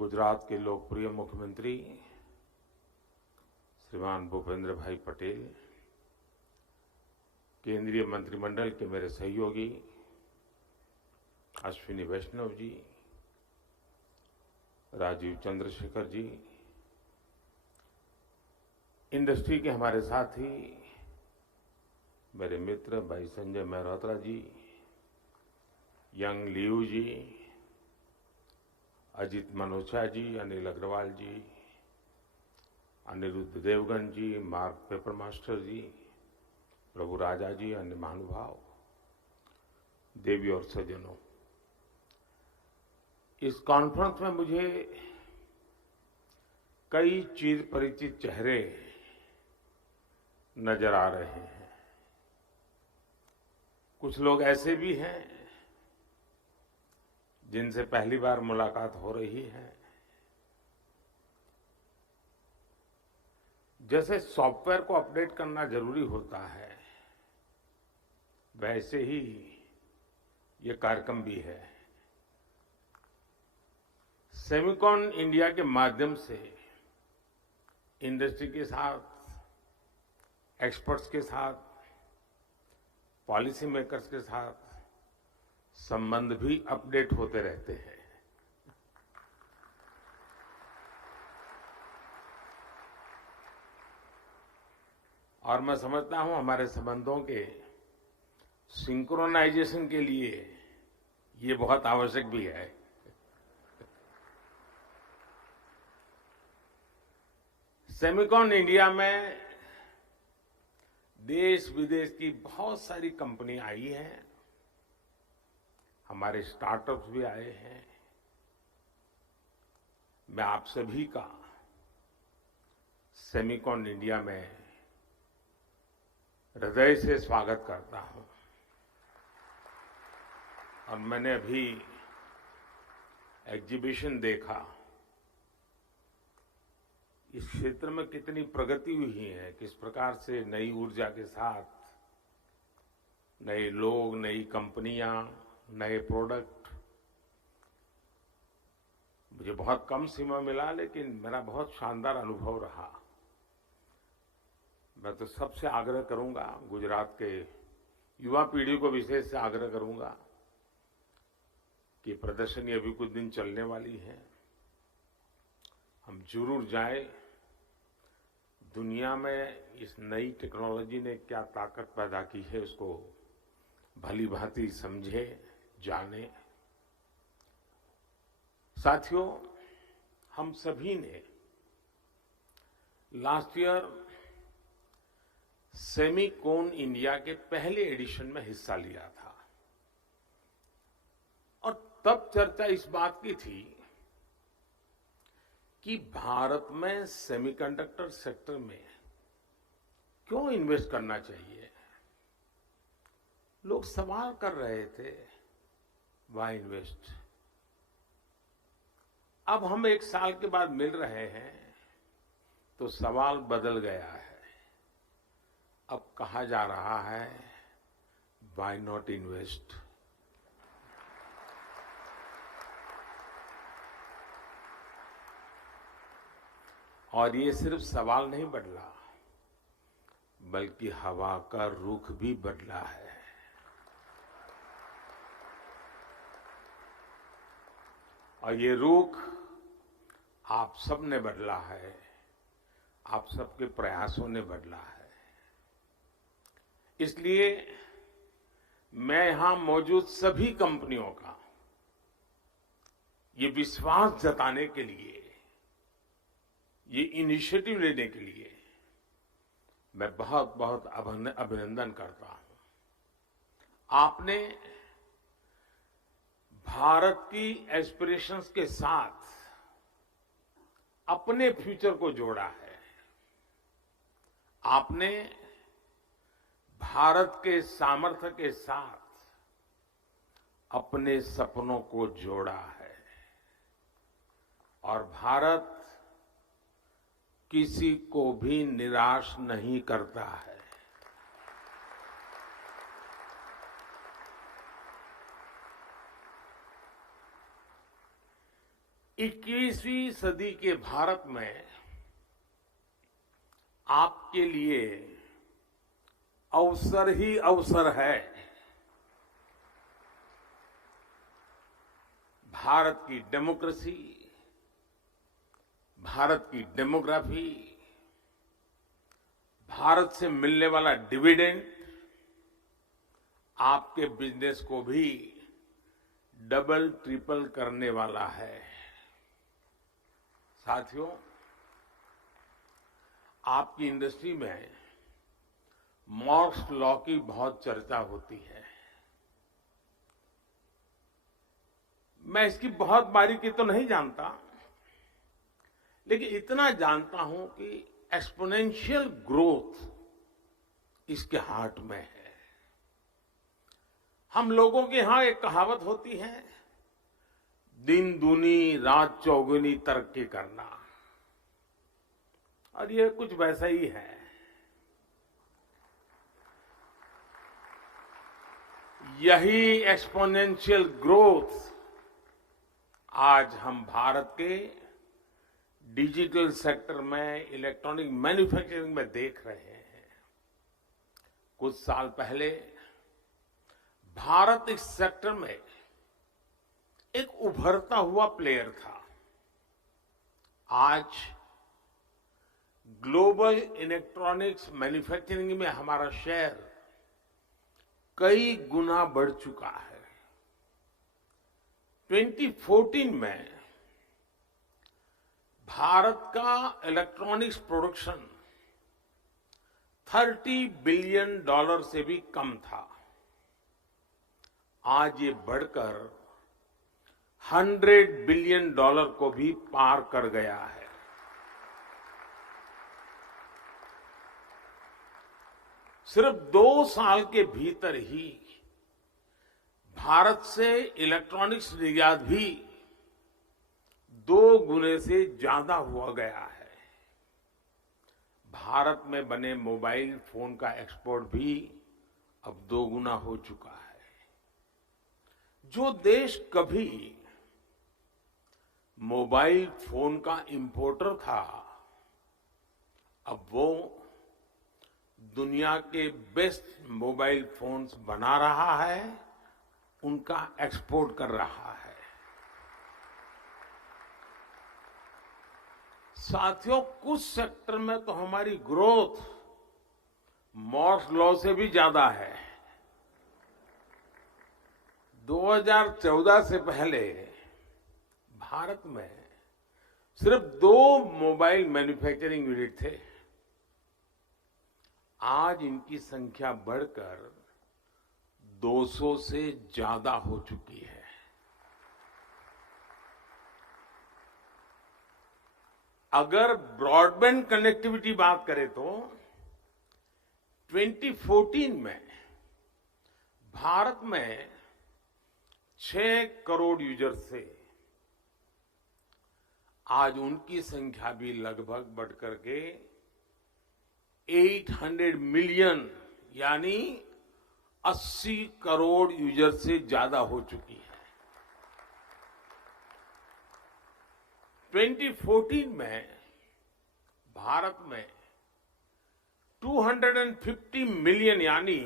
गुजरात के लोकप्रिय मुख्यमंत्री श्रीमान भूपेंद्र भाई पटेल, केंद्रीय मंत्रिमंडल के मेरे सहयोगी अश्विनी वैष्णव जी, राजीव चंद्रशेखर जी, इंडस्ट्री के हमारे साथी मेरे मित्र भाई संजय मेहरोत्रा जी, यंग लियू जी, अजीत मनोचा जी, अनिल अग्रवाल जी, अनिरुद्ध देवगन जी, मार्क पेपर मास्टर जी, प्रभु राजा जी, अन्य महानुभाव, देवी और सज्जनों, इस कॉन्फ्रेंस में मुझे कई चिर परिचित चेहरे नजर आ रहे हैं। कुछ लोग ऐसे भी हैं जिनसे पहली बार मुलाकात हो रही है। जैसे सॉफ्टवेयर को अपडेट करना जरूरी होता है, वैसे ही ये कार्यक्रम भी है। सेमिकॉन इंडिया के माध्यम से इंडस्ट्री के साथ, एक्सपर्ट्स के साथ, पॉलिसी मेकर्स के साथ संबंध भी अपडेट होते रहते हैं। और मैं समझता हूं हमारे संबंधों के सिंक्रोनाइजेशन के लिए ये बहुत आवश्यक भी है। सेमिकॉन इंडिया में देश विदेश की बहुत सारी कंपनी आई हैं, हमारे स्टार्टअप्स भी आए हैं। मैं आप सभी का सेमिकॉन इंडिया में हृदय से स्वागत करता हूं। और मैंने अभी एग्जीबिशन देखा, इस क्षेत्र में कितनी प्रगति हुई है, किस प्रकार से नई ऊर्जा के साथ नए लोग, नई कंपनियां, नए प्रोडक्ट। मुझे बहुत कम समय मिला, लेकिन मेरा बहुत शानदार अनुभव रहा। मैं तो सबसे आग्रह करूंगा, गुजरात के युवा पीढ़ी को विशेष से आग्रह करूंगा कि प्रदर्शनी अभी कुछ दिन चलने वाली है, हम जरूर जाएं। दुनिया में इस नई टेक्नोलॉजी ने क्या ताकत पैदा की है, उसको भली भांति समझे, जाने। साथियों, हम सभी ने लास्ट ईयर सेमिकॉन इंडिया के पहले एडिशन में हिस्सा लिया था और तब चर्चा इस बात की थी कि भारत में सेमीकंडक्टर सेक्टर में क्यों इन्वेस्ट करना चाहिए। लोग सवाल कर रहे थे, व्हाई इन्वेस्ट। अब हम एक साल के बाद मिल रहे हैं तो सवाल बदल गया है। अब कहा जा रहा है, व्हाई नॉट इन्वेस्ट। और ये सिर्फ सवाल नहीं बदला, बल्कि हवा का रुख भी बदला है। और ये रुख आप सब ने बदला है, आप सबके प्रयासों ने बदला है। इसलिए मैं यहां मौजूद सभी कंपनियों का ये विश्वास जताने के लिए, ये इनिशिएटिव लेने के लिए मैं बहुत बहुत अभिनंदन करता हूं। आपने भारत की एस्पिरेशंस के साथ अपने फ्यूचर को जोड़ा है। आपने भारत के सामर्थ्य के साथ अपने सपनों को जोड़ा है। और भारत किसी को भी निराश नहीं करता है। 21वीं सदी के भारत में आपके लिए अवसर ही अवसर है। भारत की डेमोक्रेसी, भारत की डेमोग्राफी, भारत से मिलने वाला डिविडेंड आपके बिजनेस को भी डबल ट्रिपल करने वाला है। साथियों, आपकी इंडस्ट्री में मॉर्स लॉ की बहुत चर्चा होती है। मैं इसकी बहुत बारीकी तो नहीं जानता, लेकिन इतना जानता हूं कि एक्सपोनेंशियल ग्रोथ इसके हार्ट में है। हम लोगों के यहां एक कहावत होती है, दिन दूनी रात चौगुनी तरक्की करना, और ये कुछ वैसा ही है। यही एक्सपोनेंशियल ग्रोथ आज हम भारत के डिजिटल सेक्टर में, इलेक्ट्रॉनिक मैन्युफैक्चरिंग में देख रहे हैं। कुछ साल पहले भारत इस सेक्टर में एक उभरता हुआ प्लेयर था। आज ग्लोबल इलेक्ट्रॉनिक्स मैन्युफैक्चरिंग में हमारा शेयर कई गुना बढ़ चुका है। 2014 में भारत का इलेक्ट्रॉनिक्स प्रोडक्शन $30 बिलियन से भी कम था। आज ये बढ़कर $100 बिलियन को भी पार कर गया है। सिर्फ 2 साल के भीतर ही भारत से इलेक्ट्रॉनिक्स निर्यात भी 2 गुने से ज्यादा हुआ गया है। भारत में बने मोबाइल फोन का एक्सपोर्ट भी अब 2 गुना हो चुका है। जो देश कभी मोबाइल फोन का इंपोर्टर था, अब वो दुनिया के बेस्ट मोबाइल फोन्स बना रहा है, उनका एक्सपोर्ट कर रहा है। साथियों, कुछ सेक्टर में तो हमारी ग्रोथ मॉर्स लॉ से भी ज्यादा है। 2014 से पहले भारत में सिर्फ 2 मोबाइल मैन्युफैक्चरिंग यूनिट थे। आज इनकी संख्या बढ़कर 200 से ज्यादा हो चुकी है। अगर ब्रॉडबैंड कनेक्टिविटी बात करें तो 2014 में भारत में 6 करोड़ यूजर्स थे। आज उनकी संख्या भी लगभग बढ़कर के 800 मिलियन यानी 80 करोड़ यूजर से ज्यादा हो चुकी है। 2014 में भारत में 250 मिलियन यानी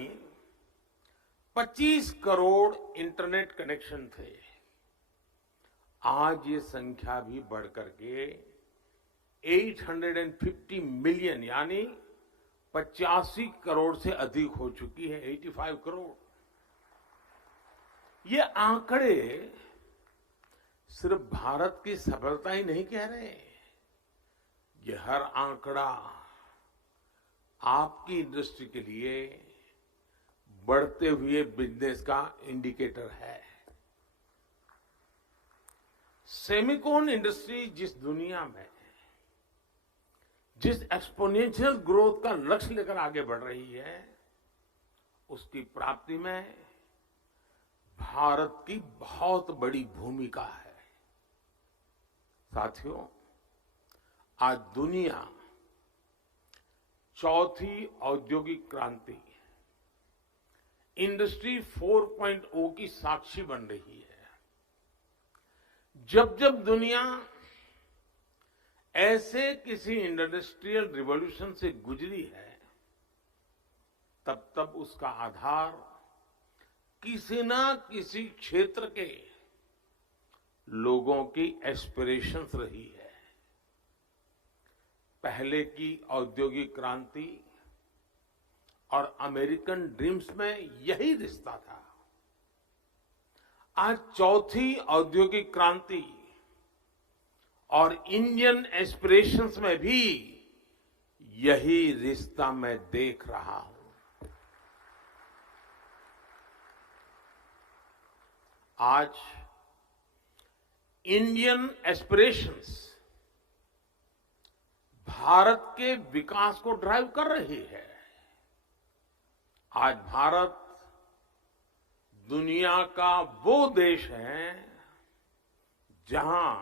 25 करोड़ इंटरनेट कनेक्शन थे। आज ये संख्या भी बढ़कर के 850 मिलियन यानी 85 करोड़ से अधिक हो चुकी है। 85 करोड़। ये आंकड़े सिर्फ भारत की सफलता ही नहीं कह रहे, ये हर आंकड़ा आपकी इंडस्ट्री के लिए बढ़ते हुए बिजनेस का इंडिकेटर है। सेमिकॉन इंडस्ट्री जिस दुनिया में जिस एक्सपोनेंशियल ग्रोथ का लक्ष्य लेकर आगे बढ़ रही है, उसकी प्राप्ति में भारत की बहुत बड़ी भूमिका है। साथियों, आज दुनिया चौथी औद्योगिक क्रांति इंडस्ट्री 4.0 की साक्षी बन रही है। जब जब दुनिया ऐसे किसी इंडस्ट्रियल रिवॉल्यूशन से गुजरी है, तब तब उसका आधार किसी ना किसी क्षेत्र के लोगों की एस्पिरेशंस रही है। पहले की औद्योगिक क्रांति और अमेरिकन ड्रीम्स में यही रिश्ता था। आज चौथी औद्योगिक क्रांति और इंडियन एस्पिरेशंस में भी यही रिश्ता मैं देख रहा हूं। आज इंडियन एस्पिरेशंस भारत के विकास को ड्राइव कर रही है। आज भारत दुनिया का वो देश है जहां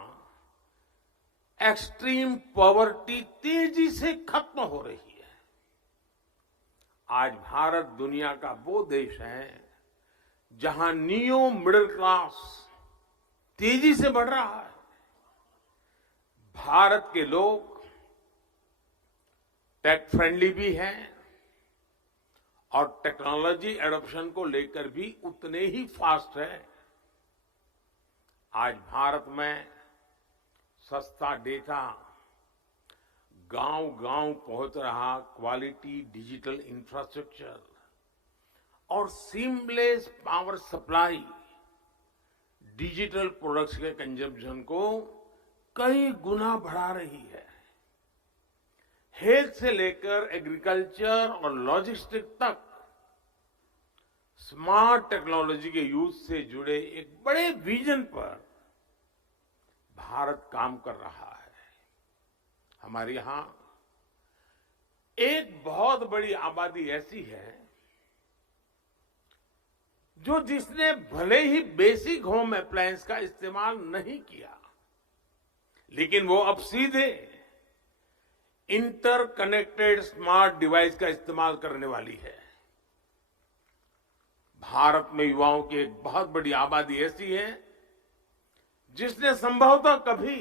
एक्सट्रीम पॉवर्टी तेजी से खत्म हो रही है। आज भारत दुनिया का वो देश है जहां नियो मिडिल क्लास तेजी से बढ़ रहा है। भारत के लोग टेक फ्रेंडली भी हैं और टेक्नोलॉजी एडॉप्शन को लेकर भी उतने ही फास्ट है। आज भारत में सस्ता डेटा गांव-गांव पहुंच रहा, क्वालिटी डिजिटल इंफ्रास्ट्रक्चर और seamless power supply digital products के कंजम्पशन को कई गुना बढ़ा रही है। हेल्थ से लेकर एग्रीकल्चर और लॉजिस्टिक तक स्मार्ट टेक्नोलॉजी के यूज से जुड़े एक बड़े विजन पर भारत काम कर रहा है। हमारे यहां एक बहुत बड़ी आबादी ऐसी है जिसने भले ही बेसिक होम अप्लायंस का इस्तेमाल नहीं किया, लेकिन वो अब सीधे इंटरकनेक्टेड स्मार्ट डिवाइस का इस्तेमाल करने वाली है। भारत में युवाओं की एक बहुत बड़ी आबादी ऐसी है जिसने संभवतः कभी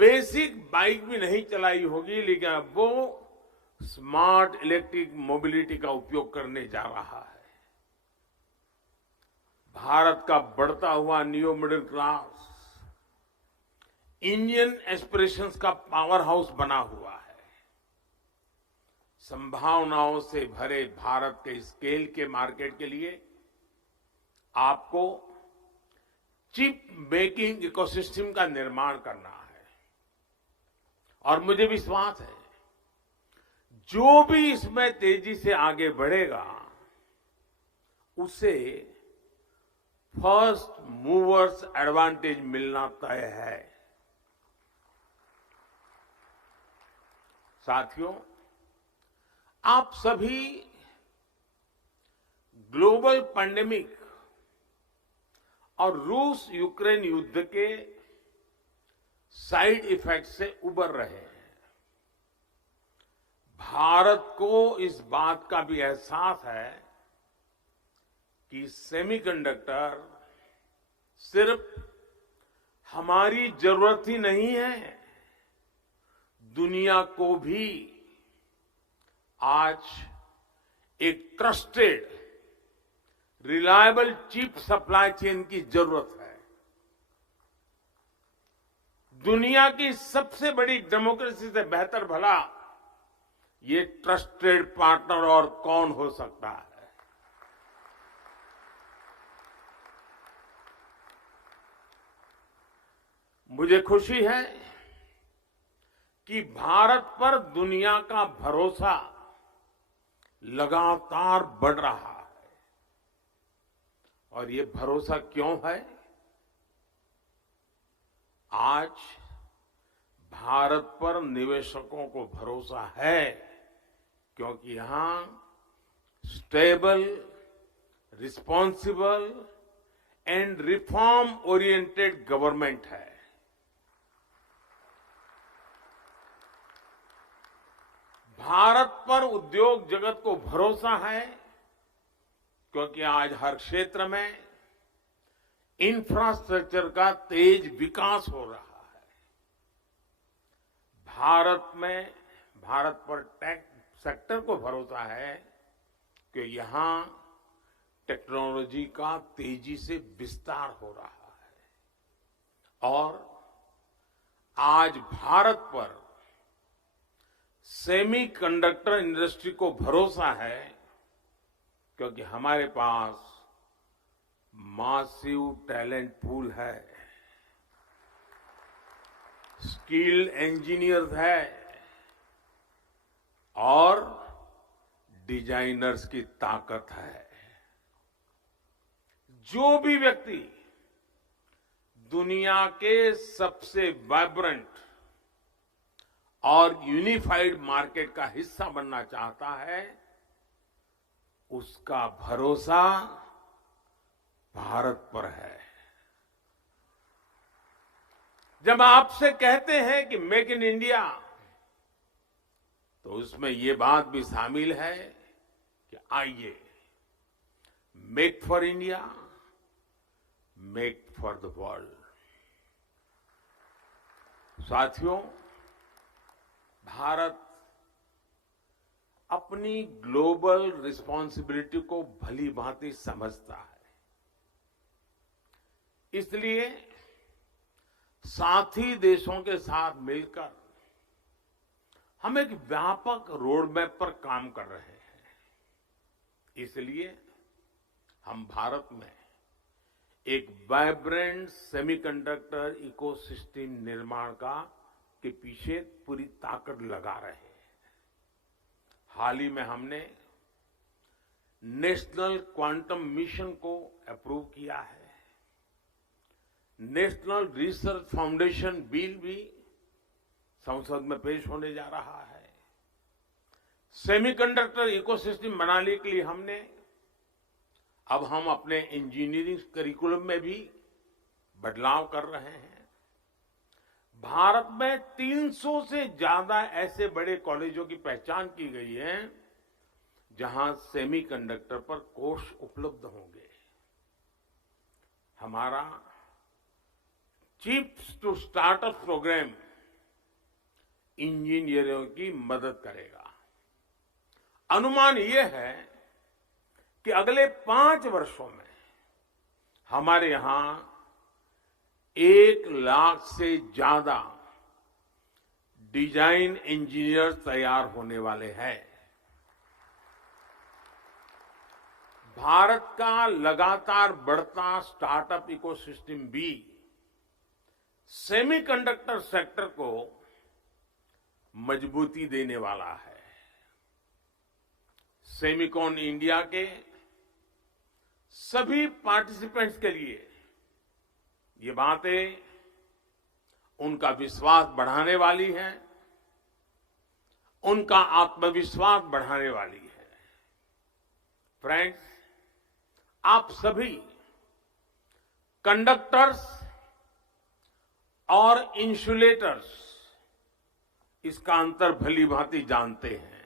बेसिक बाइक भी नहीं चलाई होगी, लेकिन अब वो स्मार्ट इलेक्ट्रिक मोबिलिटी का उपयोग करने जा रहा है। भारत का बढ़ता हुआ neo middle class Indian aspirations का पावर हाउस बना हुआ है। संभावनाओं से भरे भारत के स्केल के मार्केट के लिए आपको चिप मेकिंग इकोसिस्टम का निर्माण करना है और मुझे विश्वास है जो भी इसमें तेजी से आगे बढ़ेगा उसे फर्स्ट मूवर्स एडवांटेज मिलना तय है। साथियों, आप सभी ग्लोबल पैंडेमिक और रूस यूक्रेन युद्ध के साइड इफेक्ट से उबर रहे हैं। भारत को इस बात का भी एहसास है कि सेमीकंडक्टर सिर्फ हमारी जरूरत ही नहीं है, दुनिया को भी आज एक trusted reliable chip supply chain की जरूरत है। दुनिया की सबसे बड़ी डेमोक्रेसी से बेहतर भला ये ट्रस्टेड पार्टनर और कौन हो सकता है। मुझे खुशी है कि भारत पर दुनिया का भरोसा लगातार बढ़ रहा है। और ये भरोसा क्यों है? आज भारत पर निवेशकों को भरोसा है क्योंकि यहां stable, responsible and reform oriented government है। भारत पर उद्योग जगत को भरोसा है क्योंकि आज हर क्षेत्र में इंफ्रास्ट्रक्चर का तेज विकास हो रहा है। भारत पर टेक सेक्टर को भरोसा है कि यहां टेक्नोलॉजी का तेजी से विस्तार हो रहा है और आज भारत पर सेमीकंडक्टर इंडस्ट्री को भरोसा है क्योंकि हमारे पास मासिव टैलेंट पूल है, स्किल्ड इंजीनियर्स है और डिजाइनर्स की ताकत है। जो भी व्यक्ति दुनिया के सबसे वाइब्रेंट और यूनिफाइड मार्केट का हिस्सा बनना चाहता है, उसका भरोसा भारत पर है। जब आपसे कहते हैं कि मेक इन इंडिया, तो उसमें ये बात भी शामिल है कि आइए make for India, make for the world. साथियों, भारत अपनी ग्लोबल रिस्पॉन्सिबिलिटी को भली भांति समझता है। इसलिए साथी देशों के साथ मिलकर हम एक व्यापक रोडमैप पर काम कर रहे हैं। इसलिए हम भारत में एक वाइब्रेंट सेमीकंडक्टर इकोसिस्टम निर्माण के पीछे पूरी ताकत लगा रहे हैं। हाल ही में हमने नेशनल क्वांटम मिशन को अप्रूव किया है। नेशनल रिसर्च फाउंडेशन बिल भी संसद में पेश होने जा रहा है। सेमीकंडक्टर इकोसिस्टम बनाने के लिए हम अपने इंजीनियरिंग करिकुलम में भी बदलाव कर रहे हैं। भारत में 300 से ज्यादा ऐसे बड़े कॉलेजों की पहचान की गई है जहां सेमीकंडक्टर पर कोर्स उपलब्ध होंगे। हमारा चिप्स टू स्टार्टअप प्रोग्राम इंजीनियरों की मदद करेगा। अनुमान यह है कि अगले 5 वर्षों में हमारे यहां 1 लाख से ज्यादा डिजाइन इंजीनियर तैयार होने वाले हैं। भारत का लगातार बढ़ता स्टार्टअप इकोसिस्टम भी सेमीकंडक्टर सेक्टर को मजबूती देने वाला है। सेमिकॉन इंडिया के सभी पार्टिसिपेंट्स के लिए ये बातें उनका विश्वास बढ़ाने वाली हैं, उनका आत्मविश्वास बढ़ाने वाली है। फ्रेंड्स, आप सभी कंडक्टर्स और इंसुलेटर्स इसका अंतर भली भांति जानते हैं।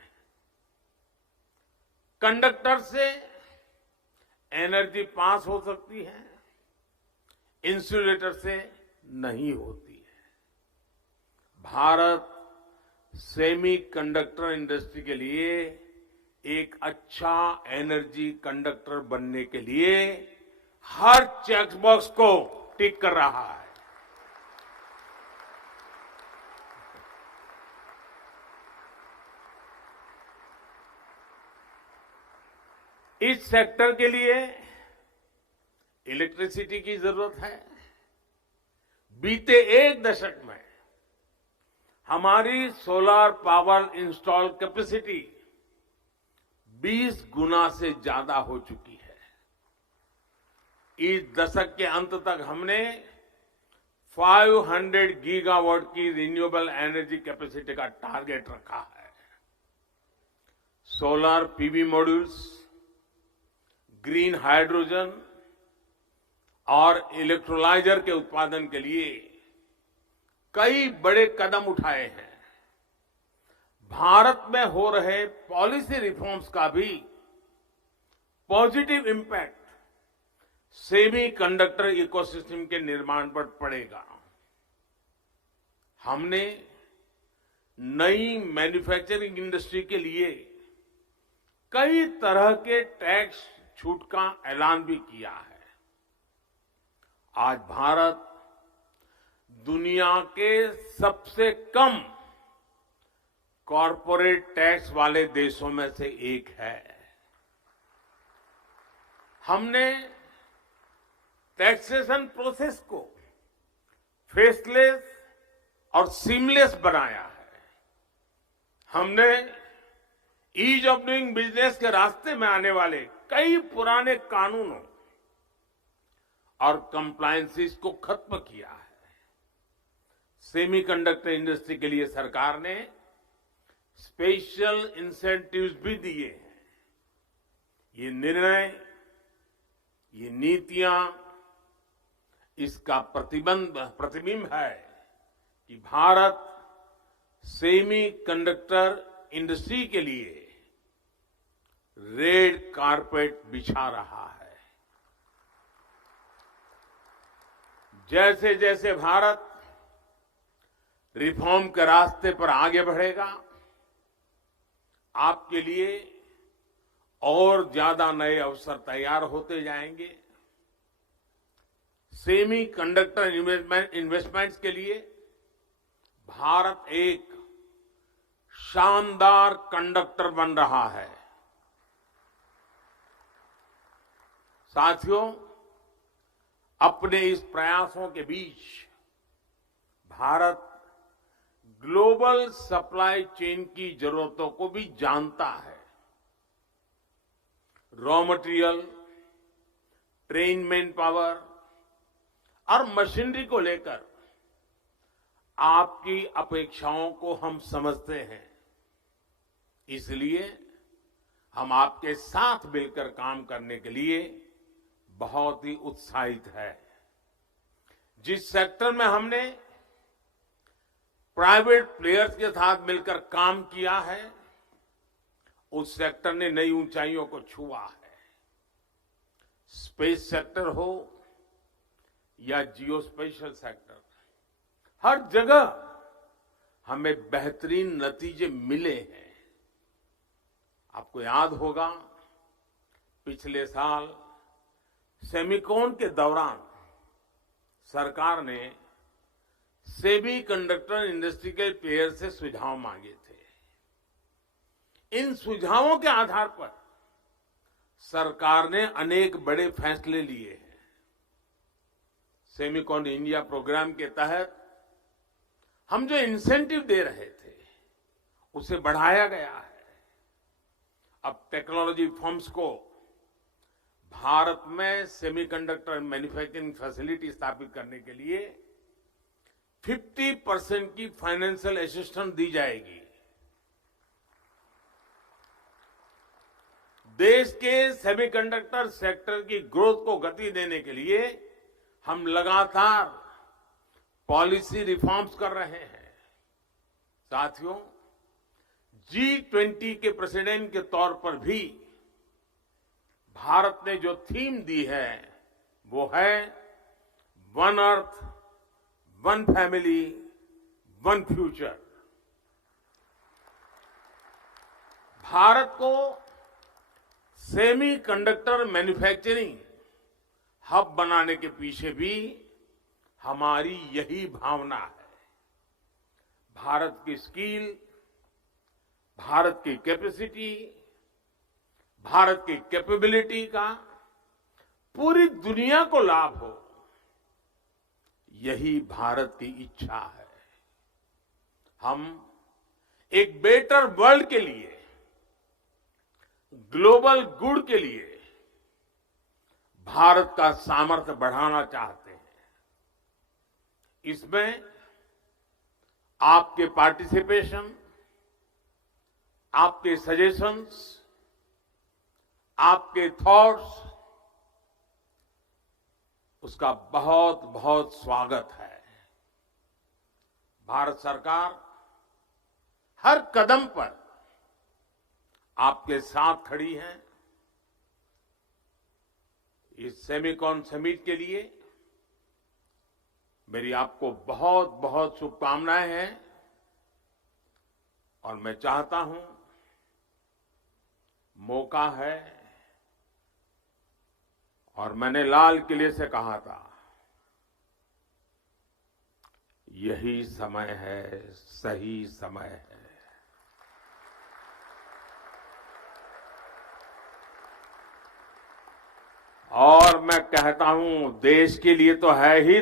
कंडक्टर से एनर्जी पास हो सकती है, इंसुलेटर से नहीं होती है। भारत सेमीकंडक्टर इंडस्ट्री के लिए एक अच्छा एनर्जी कंडक्टर बनने के लिए हर चेकबॉक्स को टिक कर रहा है। इस सेक्टर के लिए इलेक्ट्रिसिटी की जरूरत है। बीते 1 दशक में हमारी सोलर पावर इंस्टॉल कैपेसिटी 20 गुना से ज्यादा हो चुकी है। इस दशक के अंत तक हमने 500 गीगावाट की रिन्यूएबल एनर्जी कैपेसिटी का टारगेट रखा है। Solar PV modules, green hydrogen और इलेक्ट्रोलाइजर के उत्पादन के लिए कई बड़े कदम उठाए हैं। भारत में हो रहे पॉलिसी रिफॉर्म्स का भी पॉजिटिव इंपैक्ट सेमीकंडक्टर इकोसिस्टम के निर्माण पर पड़ेगा। हमने नई मैन्युफैक्चरिंग इंडस्ट्री के लिए कई तरह के टैक्स छूट का ऐलान भी किया है। आज भारत दुनिया के सबसे कम कॉरपोरेट टैक्स वाले देशों में से एक है। हमने टैक्सेशन प्रोसेस को फेसलेस और सीमलेस बनाया है। हमने ईज ऑफ डूइंग बिजनेस के रास्ते में आने वाले कई पुराने कानूनों और कंप्लायंसेस को खत्म किया है। सेमीकंडक्टर इंडस्ट्री के लिए सरकार ने स्पेशल इंसेंटिव्स भी दिए हैं। ये निर्णय, ये नीतियां इसका प्रतिबिंब है कि भारत सेमीकंडक्टर इंडस्ट्री के लिए रेड कारपेट बिछा रहा है। जैसे जैसे भारत रिफॉर्म के रास्ते पर आगे बढ़ेगा, आपके लिए और ज्यादा नए अवसर तैयार होते जाएंगे। सेमी कंडक्टर इन्वेस्टमेंट्स के लिए भारत एक शानदार कंडक्टर बन रहा है। साथियों, अपने इस प्रयासों के बीच भारत ग्लोबल सप्लाई चेन की जरूरतों को भी जानता है। Raw material, train man power और मशीनरी को लेकर आपकी अपेक्षाओं को हम समझते हैं। इसलिए हम आपके साथ मिलकर काम करने के लिए बहुत ही उत्साहित है। जिस सेक्टर में हमने प्राइवेट प्लेयर्स के साथ मिलकर काम किया है, उस सेक्टर ने नई ऊंचाइयों को छुआ है। स्पेस सेक्टर हो या जियो स्पेशल सेक्टर, हर जगह हमें बेहतरीन नतीजे मिले हैं। आपको याद होगा, पिछले साल सेमिकॉन के दौरान सरकार ने सेमीकंडक्टर इंडस्ट्री के प्लेयर से सुझाव मांगे थे। इन सुझावों के आधार पर सरकार ने अनेक बड़े फैसले लिए हैं। सेमिकॉन इंडिया प्रोग्राम के तहत हम जो इंसेंटिव दे रहे थे, उसे बढ़ाया गया है। अब टेक्नोलॉजी फर्म्स को भारत में सेमीकंडक्टर मैन्युफैक्चरिंग फैसिलिटी स्थापित करने के लिए 50% की फाइनेंशियल असिस्टेंस दी जाएगी। देश के सेमीकंडक्टर सेक्टर की ग्रोथ को गति देने के लिए हम लगातार पॉलिसी रिफॉर्म्स कर रहे हैं। साथियों, G20 के प्रेसिडेंट के तौर पर भी भारत ने जो थीम दी है, वो है one earth, one family, one future. Bharat को सेमी कंडक्टर मैन्युफैक्चरिंग हब बनाने के पीछे भी हमारी यही भावना है। भारत की स्किल, भारत की कैपेसिटी, भारत की कैपेबिलिटी का पूरी दुनिया को लाभ हो, यही भारत की इच्छा है। हम एक बेटर वर्ल्ड के लिए, ग्लोबल गुड के लिए भारत का सामर्थ्य बढ़ाना चाहते हैं। इसमें आपके पार्टिसिपेशन, आपके सजेशंस, आपके थॉट्स, उसका बहुत बहुत स्वागत है। भारत सरकार हर कदम पर आपके साथ खड़ी है। इस सेमिकॉन समिट के लिए मेरी आपको बहुत बहुत शुभकामनाएं हैं और मैं चाहता हूं मौका है और मैंने लाल किले से कहा था यही समय है, सही समय है। और मैं कहता हूं देश के लिए तो है ही,